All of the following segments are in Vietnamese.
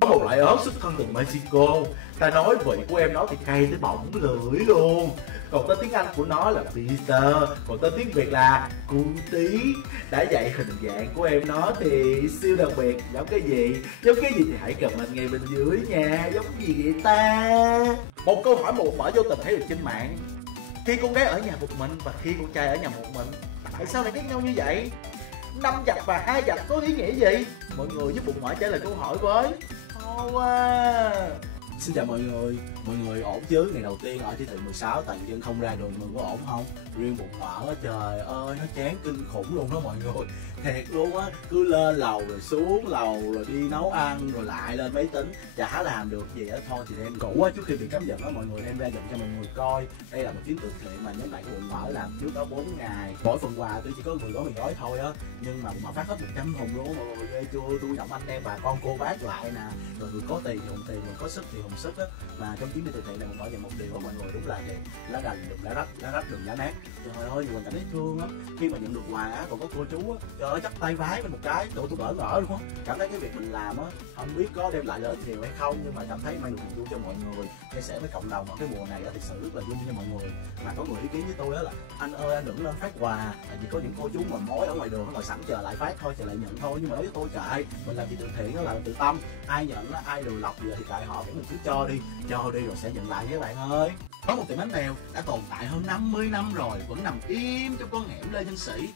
Có một loại ớt xuất thân từ Mexico. Ta nói vị của em nó thì cay tới bỏng lưỡi luôn. Còn tên tiếng Anh của nó là Peter, còn tên tiếng Việt là Cutie. Đã vậy hình dạng của em nó thì siêu đặc biệt. Giống cái gì? Giống cái gì thì hãy comment ngay bên dưới nha. Giống gì vậy ta? Một câu hỏi một mở vô tình thấy được trên mạng. Khi con gái ở nhà một mình và khi con trai ở nhà một mình, tại sao lại khác nhau như vậy? 5 dặm và 2 dặm có ý nghĩa gì? Mọi người giúp bụng mở trả lời câu hỏi với. Xin chào mọi người ổn chứ? Ngày đầu tiên ở chỉ thị 16 toàn dân không ra đường, mình có ổn không? Riêng bụng mở trời ơi nó chán kinh khủng luôn đó mọi người. Thiệt luôn á, cứ lên lầu rồi xuống lầu rồi đi nấu ăn rồi lại lên máy tính, chả làm được gì hết. Thôi thì đem cũ á, trước khi bị cấm giận đó mọi người đem ra dùm cho mọi người coi. Đây là một chuyến từ thiện mà nhóm bạn của bụng mở làm trước đó 4 ngày. Mỗi phần quà tôi chỉ có 10 gói thôi á, nhưng mà bụng mở phát hết 100 thùng luôn mọi người. Ghê chưa? Tôi động anh em bà con cô bác lại nè, rồi người có tiền thì hùng tiền, người có sức thì hùng sức á. Mà trong chuyến đi từ thiện này bụng mở dành một điều đó mọi người, đúng là gì? Lá gành đừng lá rách đừng lá nát. Trời ơi nhiều mình cảm thấy thương lắm khi mà nhận được quà á, còn có cô chú á, trời ơi chắp tay vái mình một cái, tụi tôi bỡ ngỡ luôn á. Cảm thấy cái việc mình làm á không biết có đem lại lợi ích nhiều hay không, nhưng mà cảm thấy mang được niềm vui cho mọi người, chia sẻ với cộng đồng ở cái mùa này á thực sự rất là vui cho mọi người. Mà có người ý kiến với tôi á là anh ơi anh đừng lên phát quà, tại vì có những cô chú mà mối ở ngoài đường nó ngồi sẵn chờ lại phát thôi, chờ lại nhận thôi. Nhưng mà đối với tôi trời, mình làm gì từ thiện đó là từ tâm, ai nhận ai đều lọc gì thì tại họ cũng mình cứ cho đi rồi sẽ nhận lại các bạn ơi. Có một tiệm bánh bèo đã tồn tại hơn 50 năm rồi vẫn nằm im trong con hẻm Lê Văn Sĩ,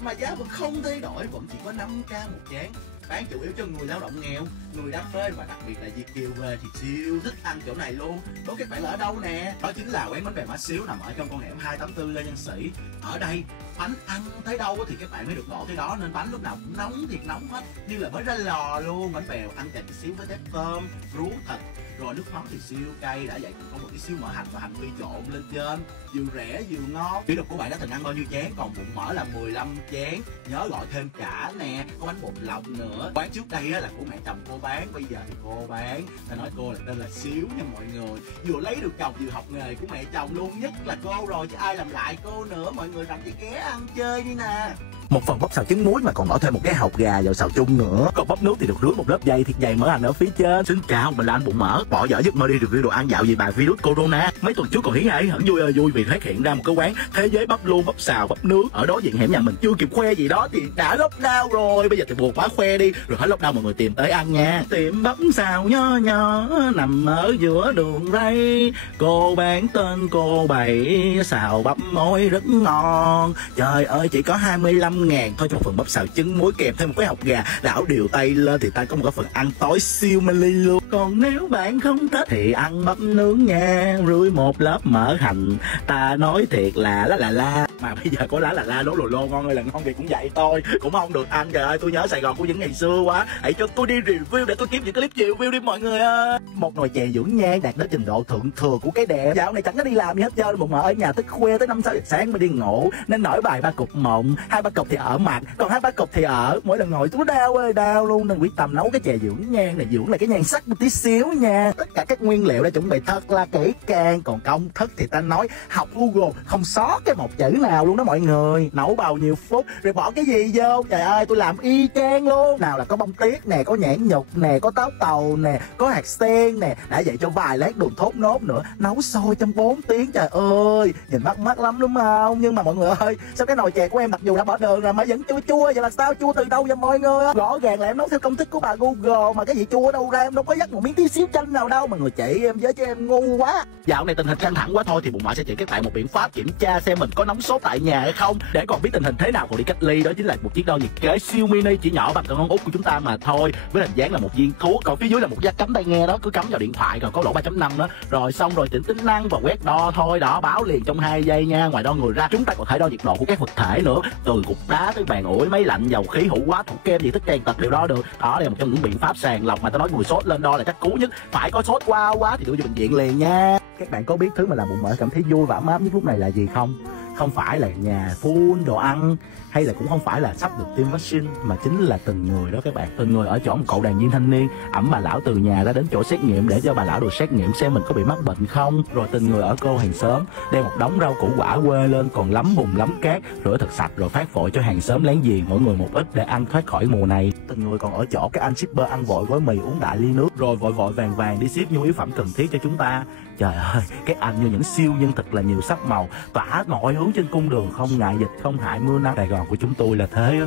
mà giá vẫn không thay đổi, vẫn chỉ có 5k một chén, bán chủ yếu cho người lao động nghèo, người đam mê và đặc biệt là Việt kiều về thì siêu thích ăn chỗ này luôn. Đố các bạn là ở đâu nè? Đó chính là quán bánh bèo Mã Xíu nằm ở trong con hẻm 284 Lê Văn Sĩ. Ở đây bánh ăn tới đâu thì các bạn mới được đổ tới đó, nên bánh lúc nào cũng nóng thiệt nóng hết, như là mới ra lò luôn. Bánh bèo ăn kèm xíu với tép tôm, rú thịt, rồi nước mắm thì siêu cay. Đã vậy cũng có một tí xíu mỡ hành và hành phi trộn lên trên, vừa rẻ vừa ngon. Kỷ lục của bạn đã từng ăn bao nhiêu chén? Còn bụng mở là 15 chén. Nhớ gọi thêm chả nè, có bánh bột lọc nữa. Quán trước đây là của mẹ chồng cô bán, bây giờ thì cô bán. Ta nói cô là tên là Xíu nha mọi người. Vừa lấy được chồng vừa học nghề của mẹ chồng luôn, nhất là cô rồi chứ ai làm lại cô nữa. Mọi người rảnh thì ghé ăn chơi đi nè. Một phần bắp xào trứng muối mà còn bỏ thêm một cái hột gà vào xào chung nữa. Còn bắp nước thì được rưới một lớp dày thiệt dày mỡ hành ở phía trên. Xin chào, mình là anh bụng mở, bỏ dở giấc mơ đi review đồ ăn dạo về bài virus corona. Mấy tuần trước còn hiển hãy hẳn vui ơi vui vì phát hiện ra một cái quán thế giới bắp luôn, bắp xào, bắp nước ở đối diện hẻm nhà mình. Chưa kịp khoe gì đó thì đã lockdown rồi. Bây giờ thì buồn quá khoe đi, rồi hết lockdown mọi người tìm tới ăn nha. Tiệm bắp xào nho nhỏ nằm ở giữa đường ray, cô bán tên cô bảy, xào bắp mối rất ngon. Trời ơi chỉ có 25.000 thôi cho một phần bắp xào trứng muối kèm thêm một cái hột gà. Đảo điều tay lên thì ta có một cái phần ăn tối siêu meli luôn. Còn nếu bạn không thích thì ăn bắp nướng nha, rưới một lớp mỡ hành. Ta nói thiệt là la mà bây giờ có lá la đố lồ ngon ơi là ngon thì cũng vậy thôi, cũng không được ăn. Trời ơi tôi nhớ Sài Gòn của những ngày xưa quá. Hãy cho tôi đi review để tôi kiếm những clip review đi mọi người ơi. Một nồi chè dưỡng nhan đạt đến trình độ thượng thừa của cái đẹp. Dạo này chẳng có đi làm gì hết trơn, một mở ở nhà tới khuya tới 5-6 giờ sáng mới đi ngủ, nên nổi bài 3 cục mộng, 2-3 cục thì ở mặt, còn 2-3 cục thì ở. Mỗi lần ngồi tôi đau ơi đau luôn, nên quyết tâm nấu cái chè dưỡng nhan này, dưỡng lại cái nhan sắc một tí xíu nha. Tất cả các nguyên liệu đã chuẩn bị thật là kỹ càng, còn công thức thì ta nói học Google không sót cái một chữ nào luôn đó mọi người. Nấu bao nhiêu phút rồi bỏ cái gì vô, trời ơi tôi làm y chang luôn. Nào là có bông tiết nè, có nhãn nhục nè, có táo tàu nè, có hạt sen nè, đã vậy cho vài lát đường thốt nốt nữa, nấu sôi trong 4 tiếng. Trời ơi nhìn bắt mắt lắm đúng không? Nhưng mà mọi người ơi, sao cái nồi chè của em mặc dù đã bỏ đường rồi mà vẫn chua chua vậy là sao? Chua từ đâu vậy mọi người? Rõ ràng là em nấu theo công thức của bà Google mà cái gì chua đâu ra, em đâu có dắt một miếng tí xíu chanh nào đâu. Mà người chỉ em với chứ em ngu quá. Dạo này tình hình căng thẳng quá thôi thì bụng mỡ sẽ chỉ các bạn một biện pháp kiểm tra xem mình có nóng sốt tại nhà hay không, để còn biết tình hình thế nào còn đi cách ly. Đó chính là một chiếc đo nhiệt kế siêu mini chỉ nhỏ bằng con ngón út của chúng ta mà thôi, với hình dáng là một viên thuốc. Còn phía dưới là một dắt cắm tai nghe đó, cứ cắm vào điện thoại, còn có lỗ 3.5 đó. Rồi xong rồi chỉnh tính năng và quét đo thôi đó, báo liền trong 2 giây nha. Ngoài đo người ra chúng ta còn thể đo nhiệt độ của các vật thể nữa, từ cục đá tới bàn ủi, máy lạnh, dầu khí, hũ quá, thủ kem gì tất cả tật đều đo được. Đó đây là một trong những biện pháp sàng lọc mà ta nói người sốt lên đo là chắc cú nhất. Phải có sốt quá thì đưa vô bệnh viện liền nha. Các bạn có biết thứ mà làm bụng mỡ cảm thấy vui và ấm áp nhất lúc này là gì không? không phải là nhà full đồ ăn, hay là cũng không phải là sắp được tiêm vaccine, mà chính là từng người đó các bạn. Từng người ở chỗ một cậu đoàn viên thanh niên ẵm bà lão từ nhà ra đến chỗ xét nghiệm để cho bà lão được xét nghiệm xem mình có bị mắc bệnh không. Rồi từng người ở cô hàng xóm đem một đống rau củ quả quê lên còn lắm bùn lắm cát, rửa thật sạch rồi phát vội cho hàng xóm láng giềng mỗi người một ít để ăn thoát khỏi mùa này. Từng người còn ở chỗ các anh shipper ăn vội gói mì uống đại ly nước rồi vội vội vàng vàng đi ship nhu yếu phẩm cần thiết cho chúng ta. Trời ơi, các anh như những siêu nhân thật là nhiều sắc màu, tỏa mọi hướng trên cung đường, không ngại dịch, không hại mưa nắng. Sài Gòn của chúng tôi là thế á.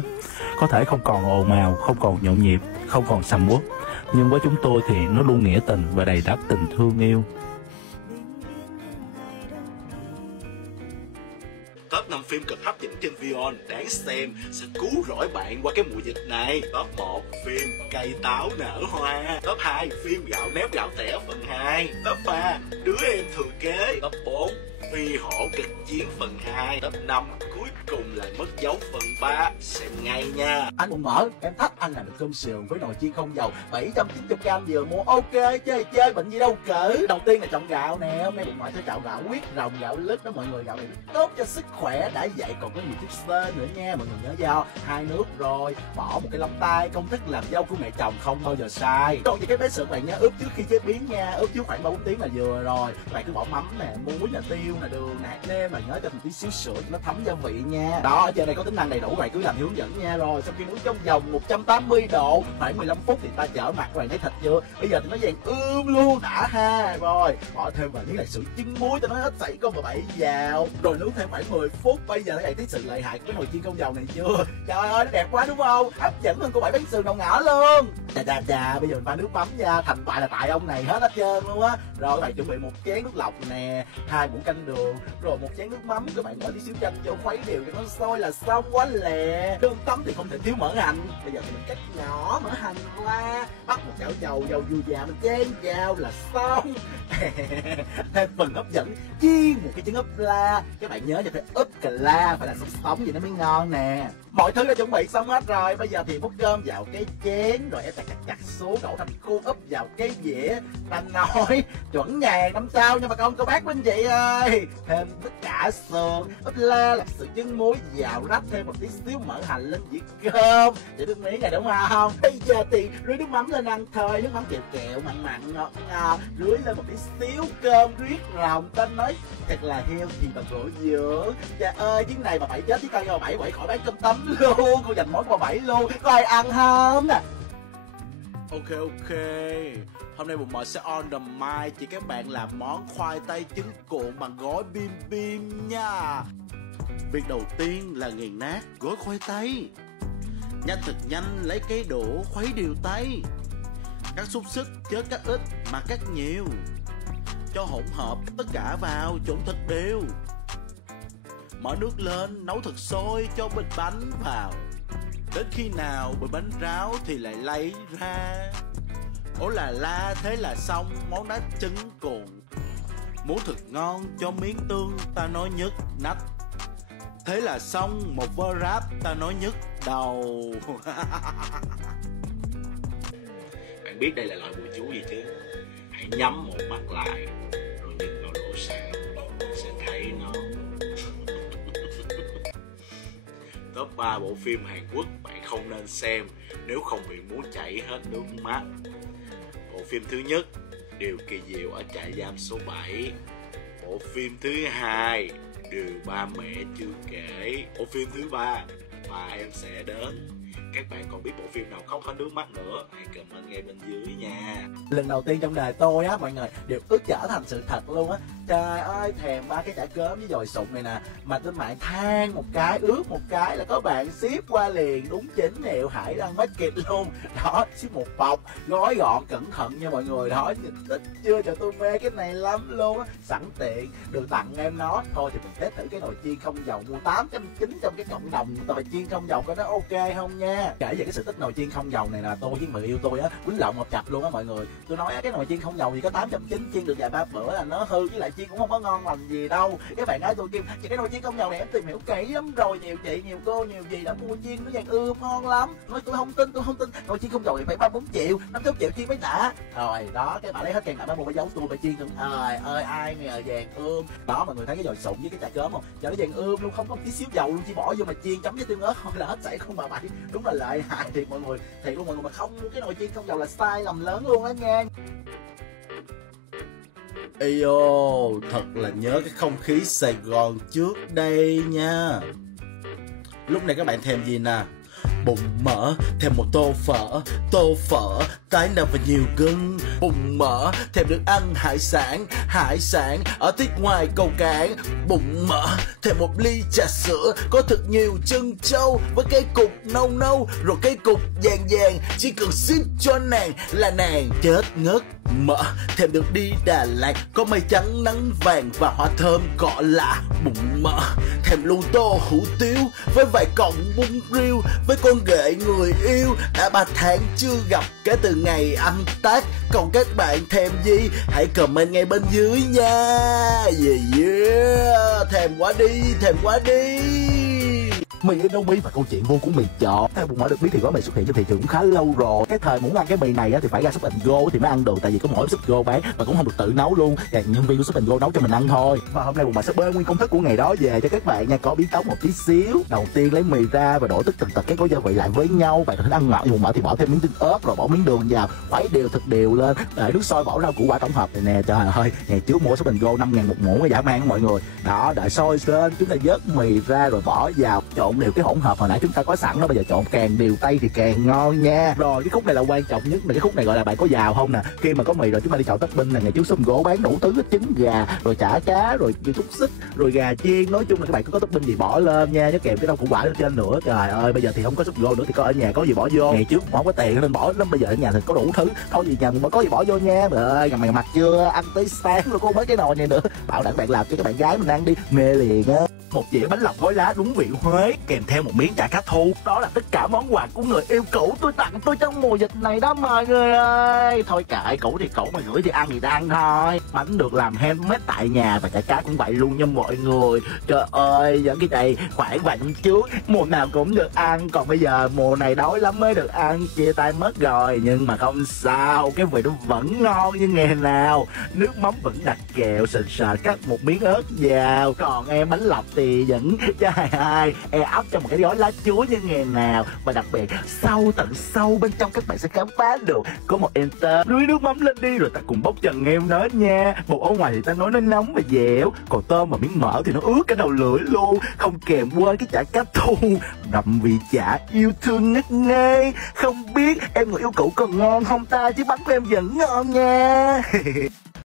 Có thể không còn ồn ào, không còn nhộn nhịp, không còn sầm uất, nhưng với chúng tôi thì nó luôn nghĩa tình và đầy đáp tình thương yêu. Top 5 phim cực hấp dẫn trên Vion đáng xem sẽ cứu rỗi bạn qua cái mùa dịch này. Top 1 phim Cây Táo Nở Hoa. Top 2 phim Gạo Nếp Gạo Tẻ phần 2. Top 3 Đứa Em Thừa Kế. Top 4 Phi Hổ Kịch Chiến phần 2. Top 5 Cuối Cùng Là Mất Dấu phần 3. Xem ngay nha. Anh cũng mở, em thách anh làm được cơm sườn với nồi chiên không dầu 790g vừa mua. Ok, chơi bệnh gì đâu cỡ. Đầu tiên là chọn gạo nè, hôm nay bụng ngoại sẽ chọn gạo huyết rồng, gạo lứt đó mọi người. Gạo này tốt cho sức khỏe, đã vậy còn có nhiều chất xơ nữa nha mọi người, nhớ vào. 2 nước rồi, bỏ một cái lóng tay. Công thức làm dâu của mẹ chồng không bao giờ sai. Còn về cái bé sườn bạn nha, ướp trước khi chế biến nha, ướp trước khoảng 3-4 tiếng là vừa rồi. Bạn cứ bỏ mắm nè, muối nè, tiêu nè, đường nè, hạt nêm, mà nhớ cho một tí xíu sữa nó thấm gia vị nha. Đó, ở trên đây có tính năng đầy đủ, bạn cứ làm hướng dẫn nha. Rồi sau khi nướng trong vòng 180 độ khoảng 15 phút thì ta chở mặt rồi, thấy thịt chưa? Bây giờ thì nó vàng luôn, đã ha. Rồi bỏ thêm vào miếng là sữa trứng muối cho nó hết sảy con và bẫy vào, rồi nướng thêm khoảng 10 phút. Bây giờ các bạn thấy sự lợi hại của cái nồi chiên không dầu này chưa? Trời ơi, nó đẹp quá đúng không? Hấp dẫn hơn cô bảy bán sườn đầu ngõ luôn. Chà, bây giờ mình pha nước mắm nha, thành bại là tại ông này hết trơn luôn á. Rồi các bạn chuẩn bị một chén nước lọc nè, 2 muỗng canh đường, rồi một chén nước mắm. Các bạn bỏ tí xíu chanh vô khuấy đều cho nó sôi là xong. Quá lẹ. Cơm tấm thì không thể thiếu mỡ hành. Bây giờ thì mình cắt nhỏ mỡ hành ra, bắt một chảo dầu dừa già mình chan vào là xong. Thêm phần hấp dẫn, chiên một cái trứng ốp la. Các bạn nhớ phải ốp cà la, phải là sống vậy nó mới ngon nè. Mọi thứ đã chuẩn bị xong hết rồi. Bây giờ thì múc cơm vào cái chén, rồi em chặt xuống, đổ thịt khô úp vào cái dĩa. Ta nói chuẩn ngàn năm sao nhưng mà cô bác bên chị ơi. Thêm tất cả sườn, ốp la, làm sữa trứng muối vào, rắc thêm một tí xíu mỡ hành lên dĩa cơm để nước miếng này đúng không? Bây giờ thì rưới nước mắm lên ăn thôi, nước mắm kẹo mặn ngọt, rưới lên một tí xíu cơm riết rồng. Ta nói thật là heo thì bằng gỗ dưỡng. Trời ơi, chuyến này bà Bảy chết chứ coi, bà Bảy quậy khỏi bán cơm tấm luôn. Cô dành món bà Bảy luôn, có ai ăn không nè? Ok, hôm nay bụng mợ sẽ on the mic chỉ các bạn làm món khoai tây trứng cuộn bằng gói bim bim nha. Việc đầu tiên là nghiền nát gói khoai tây. Nhanh thật nhanh, lấy cái đũa khuấy đều tay. Cắt xúc xích, chớ cắt ít mà cắt nhiều. Cho hỗn hợp tất cả vào, trộn thật đều. Mở nước lên, nấu thật sôi, cho bịch bánh vào. Đến khi nào bịch bánh ráo thì lại lấy ra. Ố là la, thế là xong món đá trứng cuộn. Muốn thật ngon cho miếng tương, ta nói nhức nách. Thế là xong một vơ ráp, ta nói nhức đầu. Bạn biết đây là loại bùi chú gì chứ? Hãy nhắm một mắt lại rồi nhìn vào lỗ sàn sẽ thấy nó. Top 3 bộ phim Hàn Quốc bạn không nên xem nếu không bị muốn chảy hết nước mắt. Bộ phim thứ nhất, Điều Kỳ Diệu ở trại giam số 7. Bộ phim thứ hai, Điều Ba Mẹ Chưa Kể. Bộ phim thứ ba, Bà Em Sẽ Đến. Các bạn còn biết bộ phim nào khóc hết nước mắt nữa, hãy comment ngay bên dưới nha. Lần đầu tiên trong đời tôi á mọi người, đều ước trở thành sự thật luôn á. Trời ơi, thèm 3 cái chả cớm với dồi sụn này nè, mà trên mạng than một cái, ướt một cái là có bạn ship qua liền, đúng 9 triệu Hải Đăng Bách Kiệt luôn. Đó, ship một bọc, gói gọn cẩn thận nha mọi người. Đó, nhìn thích chưa? Trời, tôi mê cái này lắm luôn á. Sẵn tiện được tặng em nó. Thôi thì mình test thử cái nồi chiên không dầu, mua 890 trong cái cộng đồng nồi chiên không dầu coi nó ok không nha. Kể về cái sự tích nồi chiên không dầu này là tôi với người yêu tôi á quýnh lộn một chập luôn á mọi người. Tôi nói cái nồi chiên không dầu thì có 890 chiên được vài ba bữa là nó hư, với lại chiên cũng không có ngon lành gì đâu. Cái bạn gái tôi kêu chị cái nồi chiên không dầu này em tìm hiểu kỹ lắm rồi, nhiều chị nhiều cô nhiều gì đã mua chiên nó vàng ngon lắm. Nói tôi không tin, nồi chiên không dầu thì phải 3-4 triệu 5-6 triệu chiên mới đã. Rồi đó, cái bà lấy hết tiền lại bà mua bà giấu tôi bà chiên không. Trời ơi ai nghèo vàng đó, mọi người thấy cái dồi sụn với cái chả cớm không, trời nó vàng luôn, không có tí xíu dầu luôn, chỉ bỏ vô mà chiên chấm với tương ớt thôi là hết sảy không bà bảy. Đúng là lợi hại thiệt mọi người, thiệt luôn mọi người, mà không mua cái nồi chiên không dầu là sai lầm lớn luôn á nha. Ê ô, thật là nhớ cái không khí Sài Gòn trước đây nha. Lúc này các bạn thèm gì nè? Bụng mỡ, thèm một tô phở, tái nạc và nhiều gân. Bụng mỡ, thèm được ăn hải sản ở tiết ngoài cầu cảng. Bụng mỡ, thèm một ly trà sữa có thật nhiều trân châu, với cái cục nâu rồi cái cục vàng, chỉ cần ship cho nàng là nàng chết ngất. Mỡ, thèm được đi Đà Lạt có mây trắng nắng vàng và hoa thơm cọ lạ. Bụng mỡ, thèm luôn tô hủ tiếu với vài cọng bún riêu, với con ghệ người yêu đã 3 tháng chưa gặp kể từ ngày ăn Tết. Còn các bạn thèm gì hãy comment ngay bên dưới nha. Yeah, thèm quá đi. Mì Indomie và câu chuyện vô của mì chợ. Theo bụng mỡ được biết thì gói mì xuất hiện trên thị trường cũng khá lâu rồi. Cái thời muốn ăn cái mì này thì phải ra Shop & Go thì mới ăn được, tại vì có mỗi Shop & Go bán và cũng không được tự nấu luôn, nhân viên của Shop & Go nấu cho mình ăn thôi. Và hôm nay bụng mỡ sẽ bê nguyên công thức của ngày đó về cho các bạn nha, có biến tấu một tí xíu. Đầu tiên lấy mì ra và đổ tất tần tật các gói gia vị lại với nhau. Bạn thích ăn ngọt thì bụng mỡ thì bỏ thêm miếng tương ớt rồi bỏ miếng đường vào, khuấy đều thật đều lên, để nước sôi bỏ rau củ quả tổng hợp này nè. Trời ơi, ngày trước mua Shop & Go 5.000 một muỗng dã man mọi người. Đó, đợi sôi lên chúng ta vớt mì ra rồi bỏ vào, trộn đều cái hỗn hợp hồi nãy chúng ta có sẵn đó, bây giờ trộn càng đều tay thì càng ngon nha. Rồi cái khúc này là quan trọng nhất, là cái khúc này gọi là bạn có giàu không nè. Khi mà có mì rồi chúng ta đi chọn topping này, ngày trước Shop & Go bán đủ thứ, trứng gà rồi chả cá rồi xúc xích rồi gà chiên, nói chung là các bạn có topping gì bỏ lên nha, nó kèm cái rau củ quả lên trên nữa. Trời ơi, bây giờ thì không có Shop & Go nữa thì có ở nhà có gì bỏ vô. Ngày trước không có tiền nên bỏ lắm, bây giờ ở nhà thì có đủ thứ, thôi gì nhà mình có gì bỏ vô nha. Trời ơi, mày mặc chưa, ăn tới sáng rồi có mấy cái nồi này nữa, bảo đảm bạn làm cho các bạn gái mình ăn đi mê liền á. Một dĩa bánh lọc gói lá đúng vị Huế kèm theo một miếng chả cá thu. Đó là tất cả món quà của người yêu cũ tôi tặng tôi trong mùa dịch này đó mọi người ơi. Thôi kệ, cũ thì cũ, mà gửi thì ăn thì ăn thôi. Bánh được làm handmade tại nhà và chả cá cũng vậy luôn nha mọi người. Trời ơi, những cái này khoảng vài năm trước mùa nào cũng được ăn, còn bây giờ mùa này đói lắm mới được ăn, chia tay mất rồi. Nhưng mà không sao, cái vị nó vẫn ngon như ngày nào. Nước mắm vẫn đặc kẹo sền sệt, cắt một miếng ớt vào. Còn em bánh lọc thì vẫn trời ơi ấp trong một cái gói lá chuối như ngày nào. Và đặc biệt sâu tận sâu bên trong các bạn sẽ khám phá được có một enter nuôi nước mắm lên đi rồi ta cùng bốc trần em đó nha. Bột ở ngoài thì ta nói nó nóng và dẻo, còn tôm và miếng mỡ thì nó ướt cả đầu lưỡi luôn, không kèm quên cái chả cá thu đậm vị chả yêu thương ngất ngây. Không biết em người yêu cũ còn ngon không ta, chứ bánh của em vẫn ngon nha.